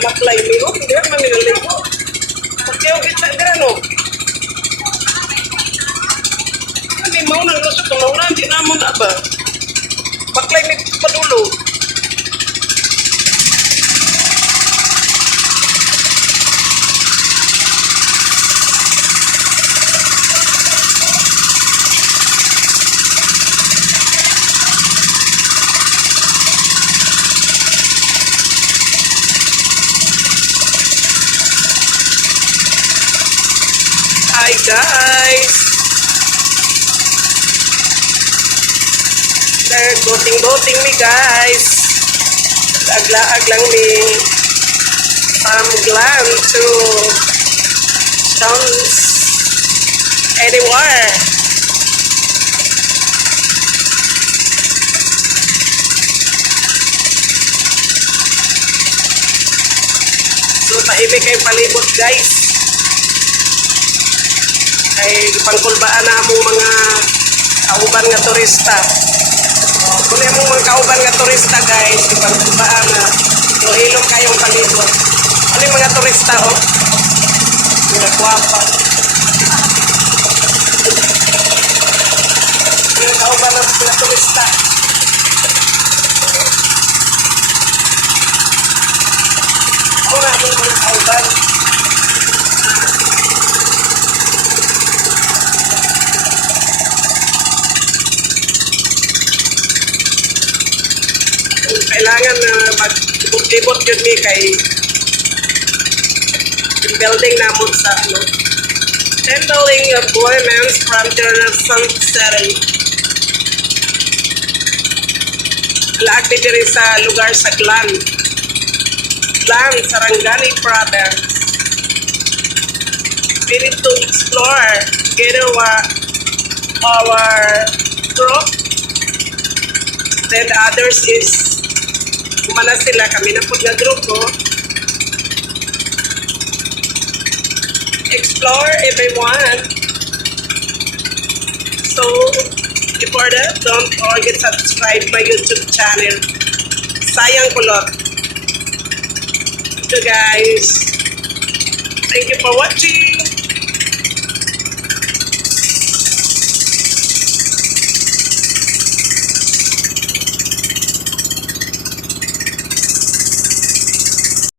maklay mi. Oh, hindi man nilaligo. Pagkayo kita dira no. Kami mau nang lusot ng lauran, di namon na ba? Maklay mi padulo. Hi guys! They're boating me guys. Aglaag lang mi from Glam to Stones anywhere. So tahimik kay palibot guys. Ay pangkulbaan na among mga kauban nga turista. Kung among mga kauban nga turista guys, pangkulbaan na hilom kayong palibot. Ano yung mga turista oh? Mga kwapa. Mga kauban ng mga turista. Ako na among mga kauban. Kailangan na mag-ibot yun mi kay building namon sa ano. Building of Boymans from Generation City. Laag mi diri sa lugar sa Glan. Glan, Sarangani Province. We need to explore together our group. Then the others is kumana sila, kami na po na grupo. Explore everyone. So, before that, don't forget to subscribe my YouTube channel. Sayang Kulot. So guys, thank you for watching.